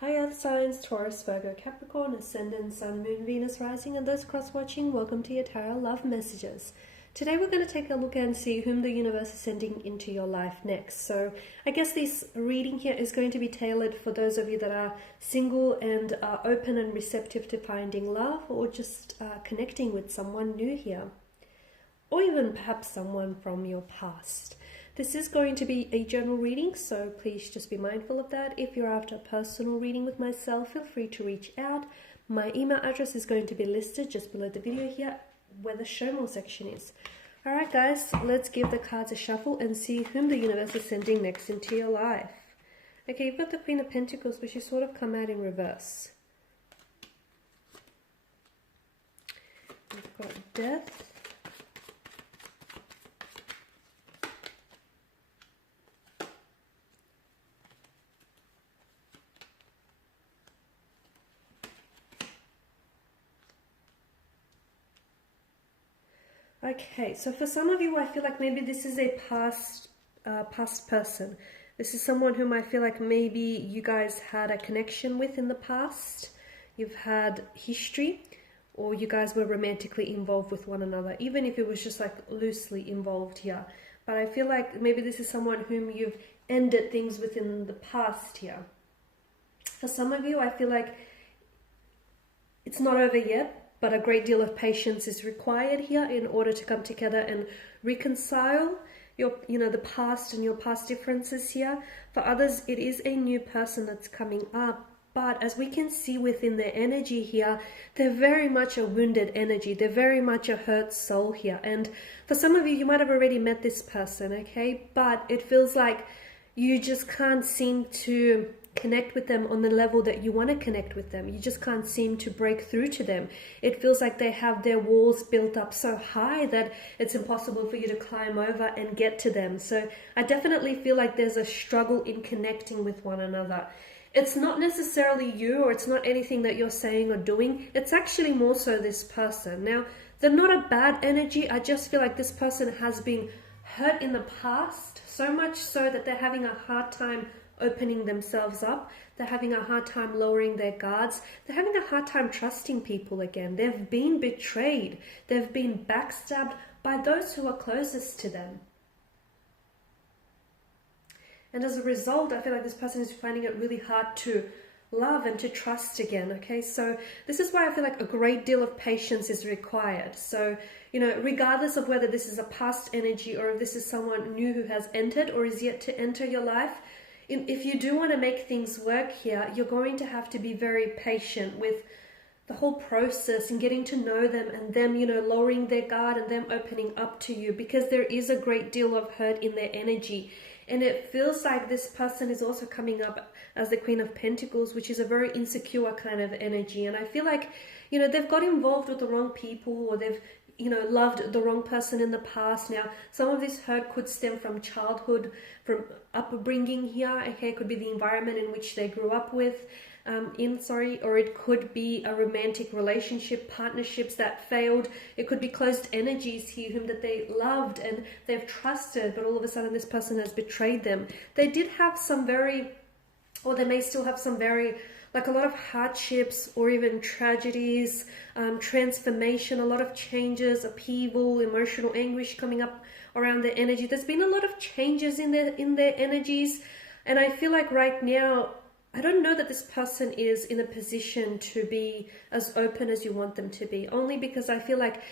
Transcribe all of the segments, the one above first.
Hi Earth signs, Taurus, Virgo, Capricorn, Ascendant, Sun, Moon, Venus, Rising, and those cross-watching, welcome to your Tarot Love Messages. Today we're going to take a look and see whom the universe is sending into your life next. So I guess this reading here is going to be tailored for those of you that are single and are open and receptive to finding love, or just connecting with someone new here, or even perhaps someone from your past. This is going to be a general reading, so please just be mindful of that. If you're after a personal reading with myself, feel free to reach out. My email address is going to be listed just below the video here, where the show more section is. Alright guys, let's give the cards a shuffle and see whom the universe is sending next into your life. Okay, you've got the Queen of Pentacles, which has sort of come out in reverse. We've got Death. Okay, so for some of you, I feel like maybe this is a past person. This is someone whom I feel like maybe you guys had a connection with in the past. You've had history, or you guys were romantically involved with one another, even if it was just like loosely involved here. But I feel like maybe this is someone whom you've ended things with in the past here. For some of you, I feel like it's not over yet, but a great deal of patience is required here in order to come together and reconcile the past and your past differences here. For others, it is a new person that's coming up, but as we can see within their energy here, they're very much a wounded energy. They're very much a hurt soul here. And for some of you, you might have already met this person, okay? But it feels like you just can't seem to connect with them on the level that you want to connect with them. You just can't seem to break through to them. It feels like they have their walls built up so high that it's impossible for you to climb over and get to them. So I definitely feel like there's a struggle in connecting with one another. It's not necessarily you, or it's not anything that you're saying or doing. It's actually more so this person. Now, they're not a bad energy. I just feel like this person has been hurt in the past, so much so that they're having a hard time opening themselves up. They're having a hard time lowering their guards. They're having a hard time trusting people again. They've been betrayed. They've been backstabbed by those who are closest to them. And as a result, I feel like this person is finding it really hard to love and to trust again. Okay, so this is why I feel like a great deal of patience is required. So, regardless of whether this is a past energy or if this is someone new who has entered or is yet to enter your life, if you do want to make things work here, you're going to have to be very patient with the whole process and getting to know them, and them, lowering their guard and them opening up to you, because there is a great deal of hurt in their energy. And it feels like this person is also coming up as the Queen of Pentacles, which is a very insecure kind of energy. And I feel like, they've got involved with the wrong people, or they've loved the wrong person in the past. Now, some of this hurt could stem from childhood, from upbringing here. Okay, it could be the environment in which they grew up with, or it could be a romantic relationship, partnerships that failed. It could be closed energies here, whom that they loved and they've trusted, but all of a sudden this person has betrayed them. They did have they may still have some very, like a lot of hardships or even tragedies, transformation, a lot of changes, upheaval, emotional anguish coming up around their energy. There's been a lot of changes in their energies, and I feel like right now, I don't know that this person is in a position to be as open as you want them to be, only because I feel like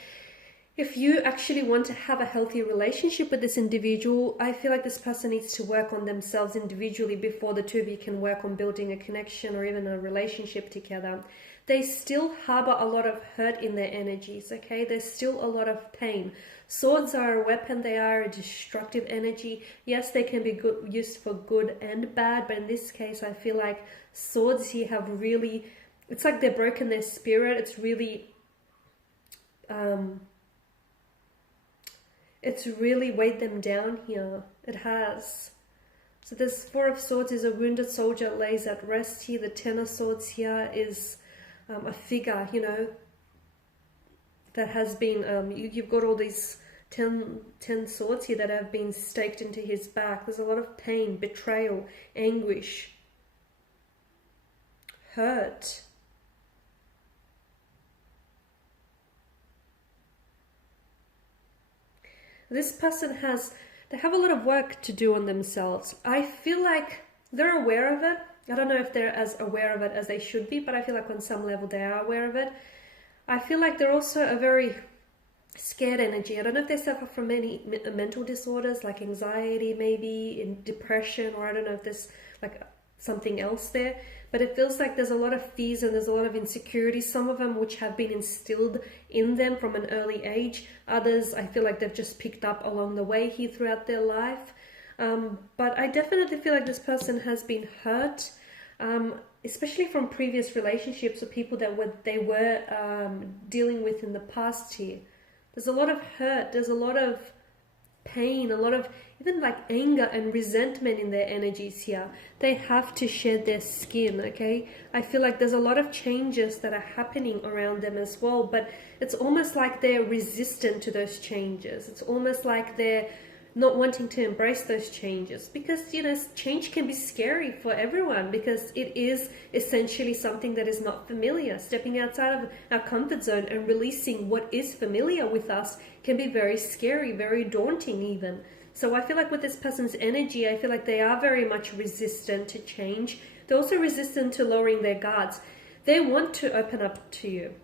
if you actually want to have a healthy relationship with this individual, I feel like this person needs to work on themselves individually before the two of you can work on building a connection or even a relationship together. They still harbor a lot of hurt in their energies, okay? There's still a lot of pain. Swords are a weapon. They are a destructive energy. Yes, they can be used for good and bad, but in this case, I feel like swords here have really, it's like they're broken their spirit. It's really, it's really weighed them down here. It has. So this Four of Swords is a wounded soldier lays at rest here. The Ten of Swords here is a figure, that has been, you've got all these 10 swords here that have been staked into his back. There's a lot of pain, betrayal, anguish. hurt. This person they have a lot of work to do on themselves. I feel like they're aware of it. I don't know if they're as aware of it as they should be, but I feel like on some level they are aware of it. I feel like they're also a very scared energy. I don't know if they suffer from any mental disorders like anxiety, maybe in depression, or I don't know if there's like something else there, but it feels like there's a lot of fears and there's a lot of insecurities, some of them which have been instilled in them from an early age. Others I feel like they've just picked up along the way here throughout their life. But I definitely feel like this person has been hurt, especially from previous relationships or people that they were dealing with in the past here. There's a lot of hurt, there's a lot of pain, a lot of even like anger and resentment in their energies here. They have to shed their skin, okay? I feel like there's a lot of changes that are happening around them as well, but it's almost like they're resistant to those changes. It's almost like they're not wanting to embrace those changes, because, you know, change can be scary for everyone, because it is essentially something that is not familiar. Stepping outside of our comfort zone and releasing what is familiar with us can be very scary, very daunting even. So I feel like with this person's energy, I feel like they are very much resistant to change. They're also resistant to lowering their guards. They want to open up to you.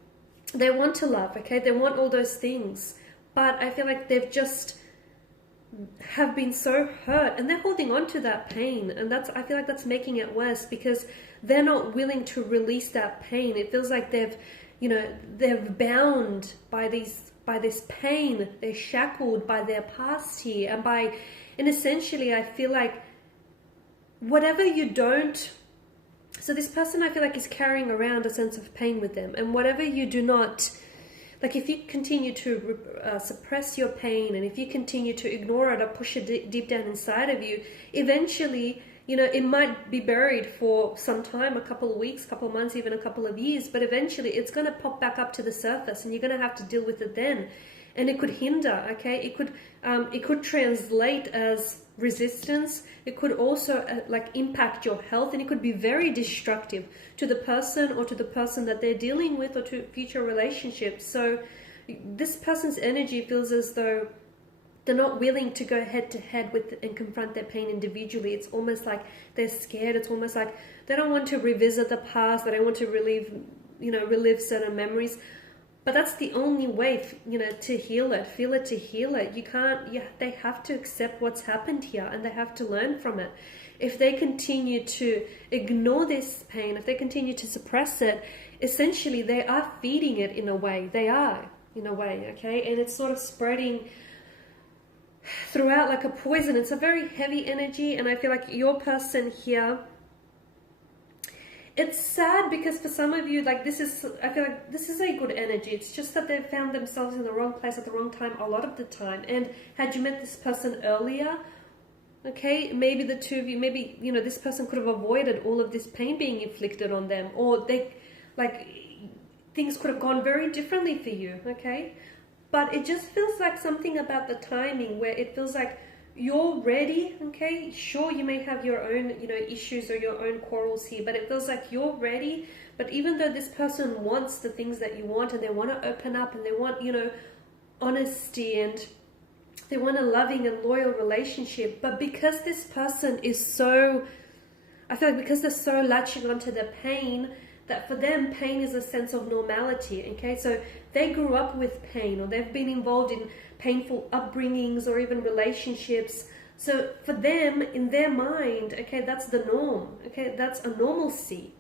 They want to love, okay? They want all those things. But I feel like they've just have been so hurt and they're holding on to that pain, and I feel like that's making it worse, because they're not willing to release that pain. It feels like they're bound by this pain. They're shackled by their past here, and essentially I feel like whatever you don't, so this person I feel like is carrying around a sense of pain with them, and whatever you do not, like if you continue to suppress your pain, and if you continue to ignore it or push it deep down inside of you, eventually, you know, it might be buried for some time, a couple of weeks, couple of months, even a couple of years, but eventually it's going to pop back up to the surface, and you're going to have to deal with it then. And it could hinder, okay? It could translate as resistance. It could also like impact your health, and it could be very destructive to the person or to the person that they're dealing with, or to future relationships. So this person's energy feels as though they're not willing to go head to head with and confront their pain individually. It's almost like they're scared. It's almost like they don't want to revisit the past. They don't want to relive certain memories. But that's the only way, you know, to heal it. Feel it to heal it. They have to accept what's happened here, and they have to learn from it. If they continue to ignore this pain, if they continue to suppress it, essentially they are feeding it in a way. They are, in a way, okay? And it's sort of spreading throughout like a poison. It's a very heavy energy, and I feel like your person here, it's sad because for some of you, like I feel like this is a good energy. It's just that they've found themselves in the wrong place at the wrong time a lot of the time. And had you met this person earlier, okay, maybe the two of you, maybe, you know, this person could have avoided all of this pain being inflicted on them, or things could have gone very differently for you, okay? But it just feels like something about the timing where it feels like you're ready, okay? Sure, you may have your own, you know, issues or your own quarrels here, but it feels like you're ready. But even though this person wants the things that you want, and they want to open up, and they want, you know, honesty, and they want a loving and loyal relationship, but because this person is so, I feel like because they're so latching onto the pain, that for them, pain is a sense of normality, okay? So they grew up with pain, or they've been involved in painful upbringings or even relationships. So for them, in their mind, okay, that's the norm, okay? That's a normalcy.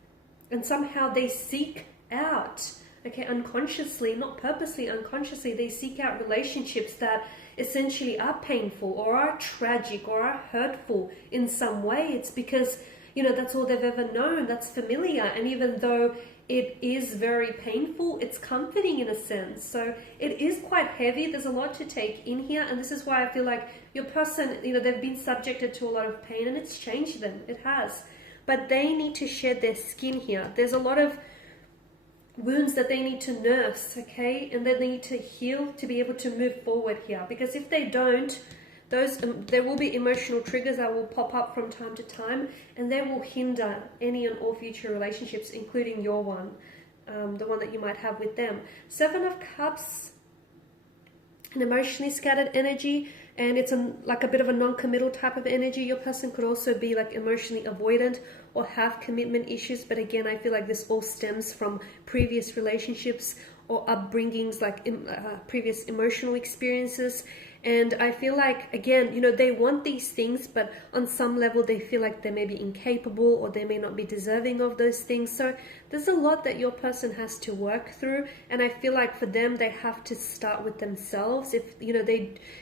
And somehow they seek out, okay, unconsciously, not purposely, unconsciously, they seek out relationships that essentially are painful or are tragic or are hurtful in some way. It's because, you know, that's all they've ever known. That's familiar. And even though it is very painful, it's comforting in a sense. So it is quite heavy. There's a lot to take in here. And this is why I feel like your person, you know, they've been subjected to a lot of pain, and it's changed them. It has. But they need to shed their skin here. There's a lot of wounds that they need to nurse, okay? And they need to heal to be able to move forward here. Because if they don't, there will be emotional triggers that will pop up from time to time, and they will hinder any and all future relationships, including your one, the one that you might have with them. Seven of Cups, an emotionally scattered energy, and it's like a bit of a non-committal type of energy. Your person could also be like emotionally avoidant or have commitment issues, but again, I feel like this all stems from previous relationships or upbringings, like previous emotional experiences. And I feel like, again, you know, they want these things, but on some level they feel like they may be incapable or they may not be deserving of those things. So there's a lot that your person has to work through, and I feel like for them, they have to start with themselves. If, you know,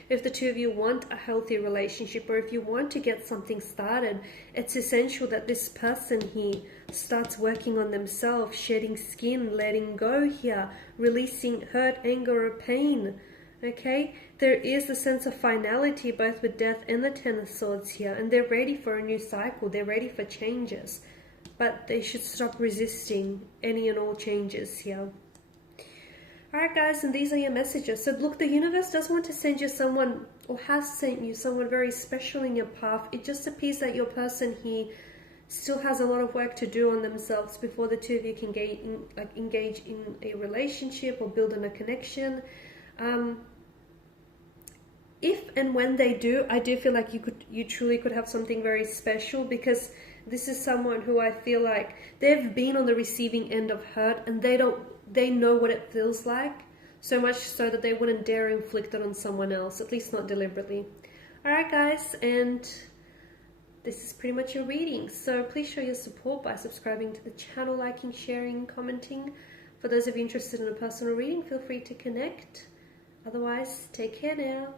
if the two of you want a healthy relationship, or if you want to get something started, it's essential that this person here starts working on themselves, shedding skin, letting go here, releasing hurt, anger, or pain. Okay, there is a sense of finality both with Death and the Ten of Swords here, and they're ready for a new cycle, they're ready for changes, but they should stop resisting any and all changes here. Alright guys, and these are your messages. So look, the universe does want to send you someone, or has sent you someone very special in your path. It just appears that your person here still has a lot of work to do on themselves before the two of you can engage in a relationship or build on a connection. If and when they do, I do feel like you truly could have something very special, because this is someone who I feel like they've been on the receiving end of hurt, and they know what it feels like, so much so that they wouldn't dare inflict it on someone else, at least not deliberately. Alright guys, and this is pretty much your reading. So please show your support by subscribing to the channel, liking, sharing, commenting. For those of you interested in a personal reading, feel free to connect. Otherwise, take care now.